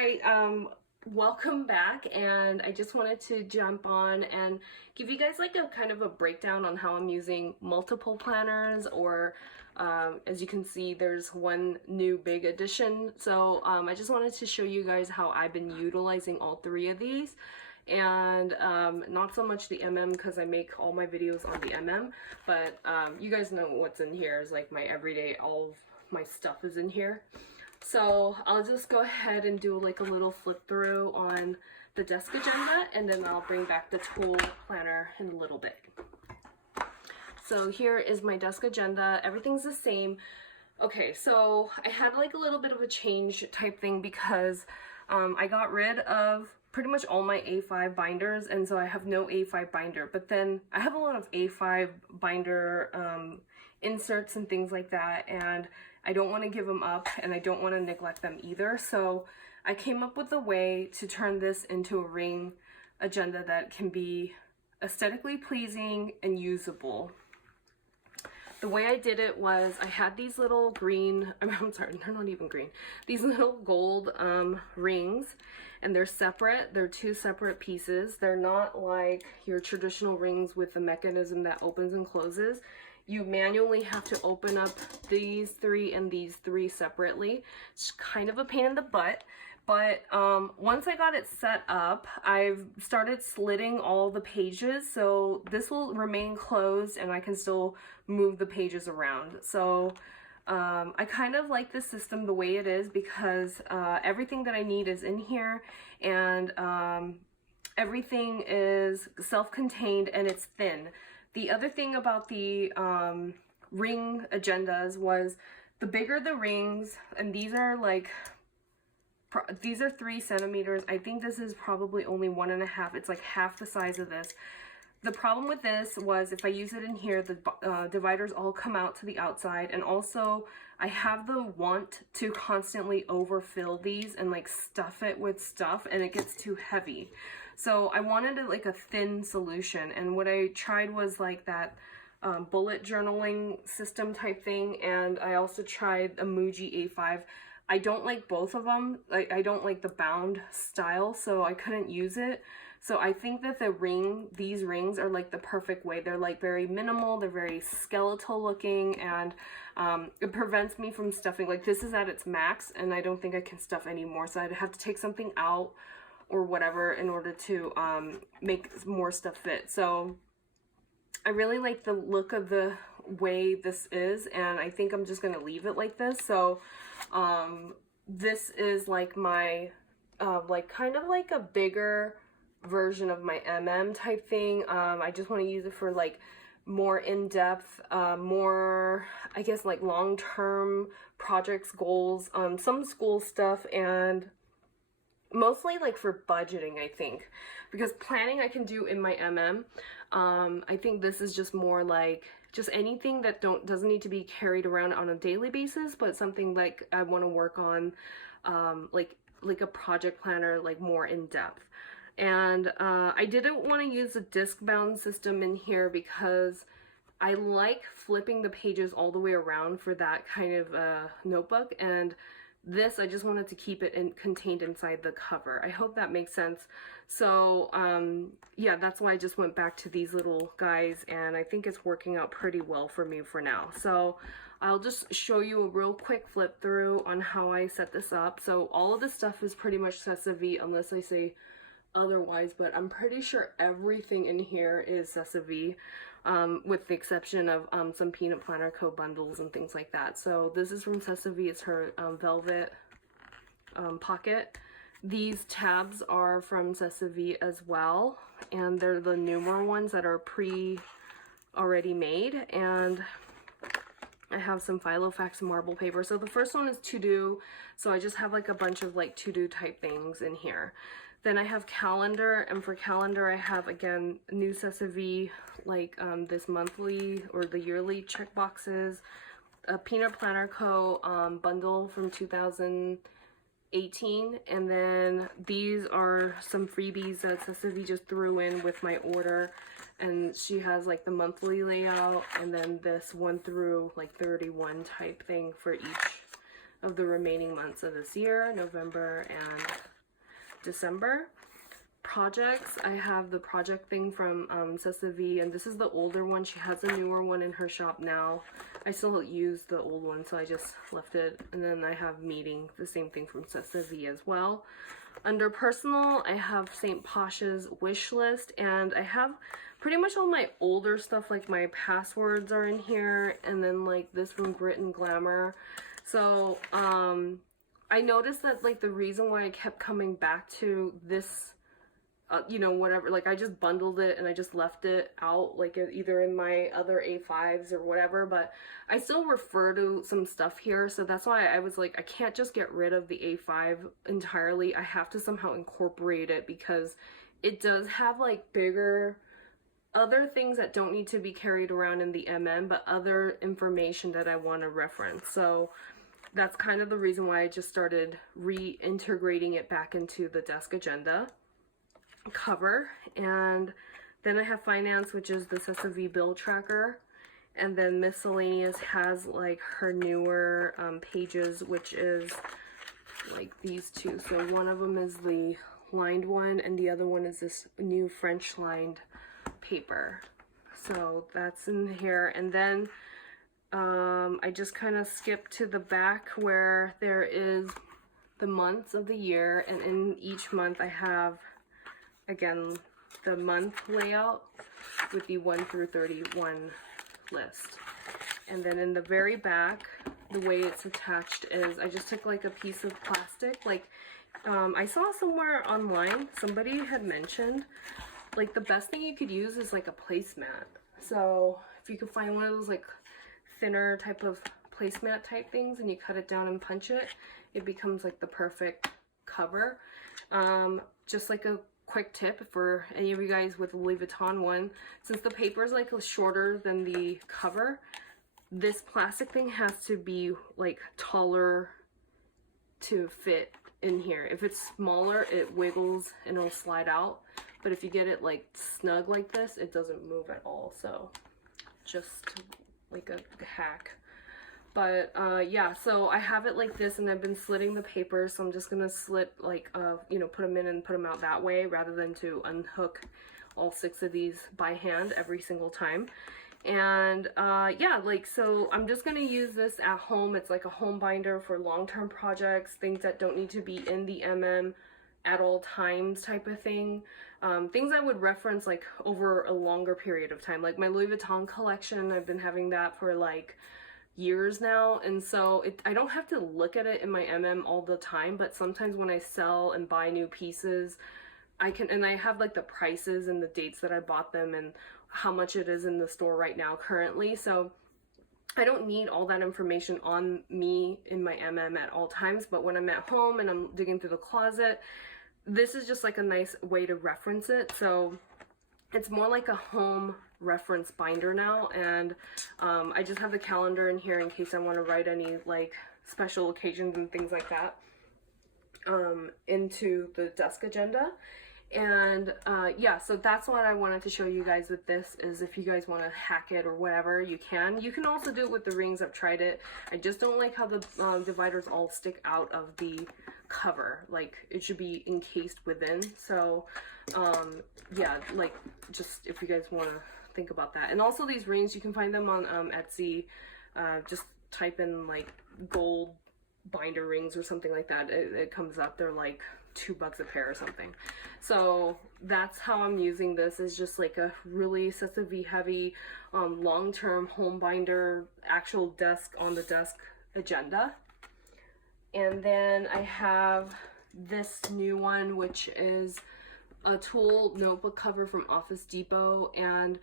Hi, welcome back, and I just wanted to jump on and give you guys like a kind of a breakdown on how I'm using multiple planners, or as you can see, there's one new big addition. So I just wanted to show you guys how I've been utilizing all three of these, and not so much the MM because I make all my videos on the MM, but you guys know what's in here is like my everyday, all of my stuff is in here. So I'll just go ahead and do like a little flip through on the desk agenda, and then I'll bring back the tool planner in a little bit. So here is my desk agenda. Everything's the same. Okay, so I had like a little bit of a change type thing because I got rid of pretty much all my A5 binders, and so I have no A5 binder, but then I have a lot of A5 binder inserts and things like that, and I don't want to give them up and I don't want to neglect them either. So I came up with a way to turn this into a ring agenda that can be aesthetically pleasing and usable. The way I did it was I had these little green, I'm sorry, they're not even green, these little gold rings, and they're separate. They're two separate pieces. They're not like your traditional rings with the mechanism that opens and closes. You manually have to open up these three and these three separately. It's kind of a pain in the butt, but once I got it set up, I've started slitting all the pages, so this will remain closed and I can still move the pages around. So I kind of like this system the way it is because everything that I need is in here, and everything is self-contained and it's thin. The other thing about the ring agendas was the bigger the rings, and these are like, these are 3 centimeters. I think this is probably only 1.5. It's like half the size of this. The problem with this was if I use it in here, the dividers all come out to the outside, and also I have the want to constantly overfill these and like stuff it with stuff, and it gets too heavy. So I wanted like a thin solution, and what I tried was like that bullet journaling system type thing, and I also tried a Muji A5. I don't like both of them. I don't like the bound style, so I couldn't use it. So I think that these rings are like the perfect way. They're like very minimal, they're very skeletal looking, and it prevents me from stuffing. Like this is at its max, and I don't think I can stuff anymore, so I'd have to take something out or whatever in order to make more stuff fit. So I really like the look of the way this is, and I think I'm just gonna leave it like this. So this is like my like kind of like a bigger version of my MM type thing. I just want to use it for like more in-depth, more, I guess, like long-term projects, goals, some school stuff, and mostly like for budgeting, I think, because planning I can do in my MM. I think this is just more like just anything that doesn't need to be carried around on a daily basis, but something like I want to work on, like a project planner, like more in depth. And I didn't want to use a disc bound system in here because I like flipping the pages all the way around for that kind of notebook, and this I just wanted to keep it contained inside the cover. I hope that makes sense. So yeah, that's why I just went back to these little guys, and I think it's working out pretty well for me for now. So I'll just show you a real quick flip through on how I set this up. So all of this stuff is pretty much Sessavi unless I say otherwise, but I'm pretty sure everything in here is Sessavi, with the exception of some Peanut Planner Co. bundles and things like that. So this is from Sessavi. It's her velvet pocket. These tabs are from Sessavi as well, and they're the newer ones that are already made, and I have some Filofax marble paper. So the first one is to do, so I just have like a bunch of like to do type things in here. Then I have calendar, and for calendar I have, again, new Sessavi, like this monthly or the yearly check boxes, a Peanut Planner Co. Bundle from 2018, and then these are some freebies that Sessavi just threw in with my order, and she has like the monthly layout, and then this 1 through like 31 type thing for each of the remaining months of this year, November and December. Projects, I have the project thing from Cessa V, and this is the older one. She has a newer one in her shop now. I still use the old one, so I just left it. And then I have meeting, the same thing from Cessa V as well. Under personal, I have St. Pasha's wish list, and I have pretty much all my older stuff, like my passwords are in here, and then like this from Grit and Glamour. So I noticed that like the reason why I kept coming back to this, you know, whatever, like I just bundled it and I just left it out, like either in my other A5s or whatever, but I still refer to some stuff here. So that's why I was like, I can't just get rid of the A5 entirely. I have to somehow incorporate it, because it does have like bigger, other things that don't need to be carried around in the MM, but other information that I want to reference. So that's kind of the reason why I just started reintegrating it back into the desk agenda cover. And then I have finance, which is the Cessa V bill tracker, and then miscellaneous has like her newer pages, which is like these two. So one of them is the lined one and the other one is this new French lined paper. So that's in here. And then I just kind of skipped to the back where there is the months of the year, and in each month I have, again, the month layout with the 1 through 31 list. And then in the very back, the way it's attached is I just took like a piece of plastic. Like I saw somewhere online, somebody had mentioned like the best thing you could use is like a placemat. So if you could find one of those like thinner type of placemat type things and you cut it down and punch it, it becomes like the perfect cover. Just like a quick tip for any of you guys with the Louis Vuitton one, since the paper is like shorter than the cover, this plastic thing has to be like taller to fit in here. If it's smaller, it wiggles and it'll slide out, but if you get it like snug like this, it doesn't move at all. So just like a hack. But yeah, so I have it like this, and I've been slitting the paper, so I'm just gonna slit like you know, put them in and put them out that way rather than to unhook all 6 of these by hand every single time. And yeah, like, so I'm just gonna use this at home. It's like a home binder for long-term projects, things that don't need to be in the MM at all times type of thing. Things I would reference like over a longer period of time, like my Louis Vuitton collection. I've been having that for like years now, and so I don't have to look at it in my MM all the time, but sometimes when I sell and buy new pieces, I can, and I have like the prices and the dates that I bought them and how much it is in the store right now currently, so I don't need all that information on me in my MM at all times. But when I'm at home and I'm digging through the closet, this is just like a nice way to reference it. So it's more like a home reference binder now, and I just have the calendar in here in case I want to write any like special occasions and things like that into the desk agenda. And yeah, so that's what I wanted to show you guys with this, is if you guys want to hack it or whatever, you can. You can also do it with the rings. I've tried it. I just don't like how the dividers all stick out of the cover. Like, it should be encased within. So yeah, like, just if you guys want to think about that. And also these rings, you can find them on Etsy. Just type in like gold binder rings or something like that. It comes up. They're like $2 a pair or something. So that's how I'm using this, is just like a really Cessa V heavy long-term home binder, actual desk on the desk agenda. And then I have this new one, which is a tulle notebook cover from Office Depot, and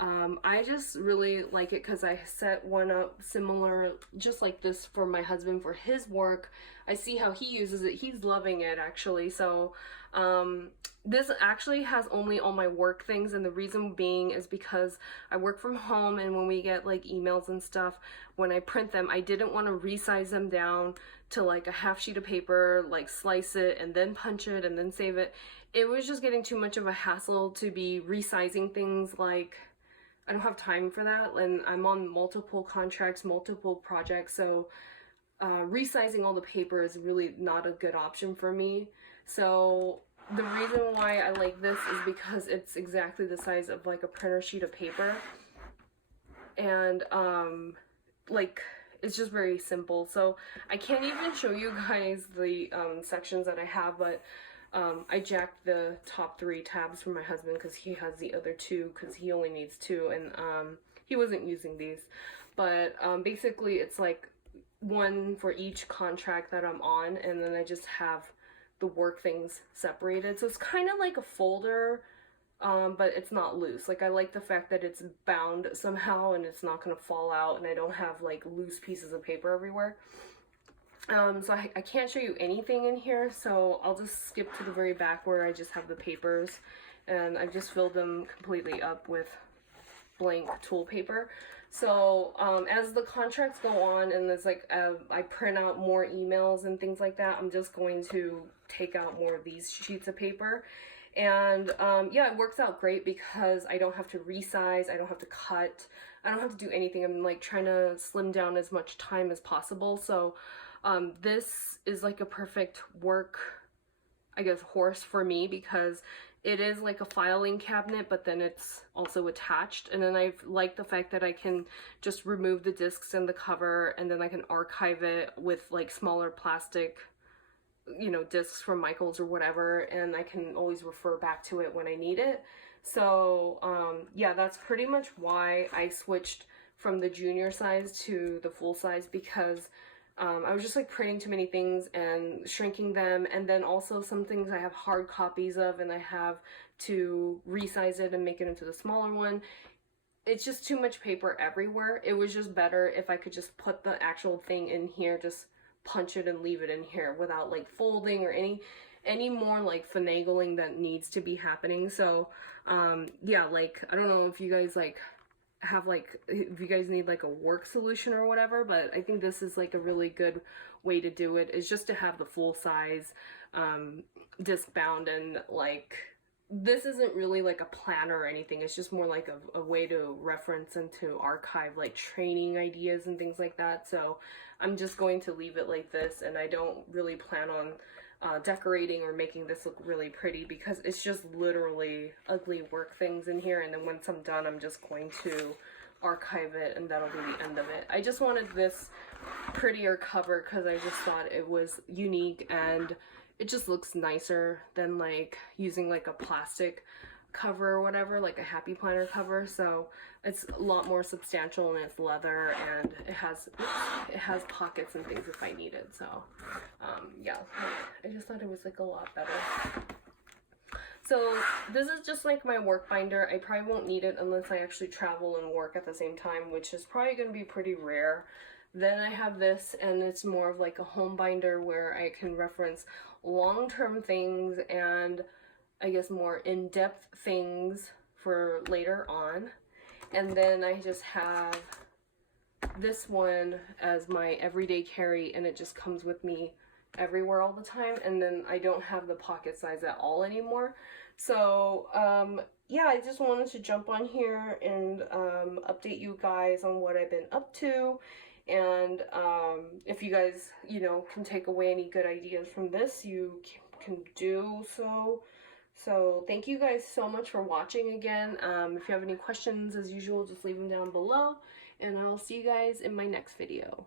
I just really like it because I set one up similar, just like this, for my husband for his work. I see how he uses it. He's loving it, actually. So this actually has only all my work things, and the reason being is because I work from home, and when we get like emails and stuff, when I print them, I didn't want to resize them down to like a half sheet of paper, like slice it and then punch it and then save it. It was just getting too much of a hassle to be resizing things. Like, I don't have time for that, and I'm on multiple contracts, multiple projects, so resizing all the paper is really not a good option for me. So the reason why I like this is because it's exactly the size of like a printer sheet of paper, and like it's just very simple. So I can't even show you guys the sections that I have, but I jacked the top 3 tabs for my husband because he has the other 2 because he only needs 2, and he wasn't using these. But basically it's like one for each contract that I'm on, and then I just have the work things separated. So it's kind of like a folder, but it's not loose. Like, I like the fact that it's bound somehow and it's not gonna fall out, and I don't have like loose pieces of paper everywhere. So I can't show you anything in here, so I'll just skip to the very back where I just have the papers, and I just filled them completely up with blank tool paper. So as the contracts go on and there's like I print out more emails and things like that, I'm just going to take out more of these sheets of paper. And yeah, it works out great because I don't have to resize, I don't have to cut, I don't have to do anything. I'm like trying to slim down as much time as possible. So this is like a perfect work, I guess, horse for me, because it is like a filing cabinet, but then it's also attached. And then I like the fact that I can just remove the discs and the cover, and then I can archive it with like smaller plastic, you know, discs from Michael's or whatever, and I can always refer back to it when I need it. So yeah, that's pretty much why I switched from the junior size to the full size, because I was just like printing too many things and shrinking them, and then also some things I have hard copies of and I have to resize it and make it into the smaller one. It's just too much paper everywhere. It was just better if I could just put the actual thing in here, just punch it and leave it in here without like folding or any more like finagling that needs to be happening. So yeah, like I don't know if you guys like have like, if you guys need like a work solution or whatever, but I think this is like a really good way to do it, is just to have the full size disc bound. And like, this isn't really like a planner or anything, it's just more like a way to reference and to archive like training ideas and things like that. So I'm just going to leave it like this, and I don't really plan on decorating or making this look really pretty, because it's just literally ugly work things in here. And then once I'm done, I'm just going to archive it, and that'll be the end of it. I just wanted this prettier cover because I just thought it was unique, and it just looks nicer than like using like a plastic cover or whatever, like a Happy Planner cover. So it's a lot more substantial, and it's leather, and it has pockets and things if I need it. So yeah, I just thought it was like a lot better. So this is just like my work binder. I probably won't need it unless I actually travel and work at the same time, which is probably going to be pretty rare. Then I have this, and it's more of like a home binder where I can reference long-term things and I guess more in-depth things for later on. And then I just have this one as my everyday carry, and it just comes with me everywhere all the time. And then I don't have the pocket size at all anymore. So yeah, I just wanted to jump on here and update you guys on what I've been up to. And if you guys, you know, can take away any good ideas from this, you can do so. So thank you guys so much for watching again. If you have any questions, as usual, just leave them down below, and I'll see you guys in my next video.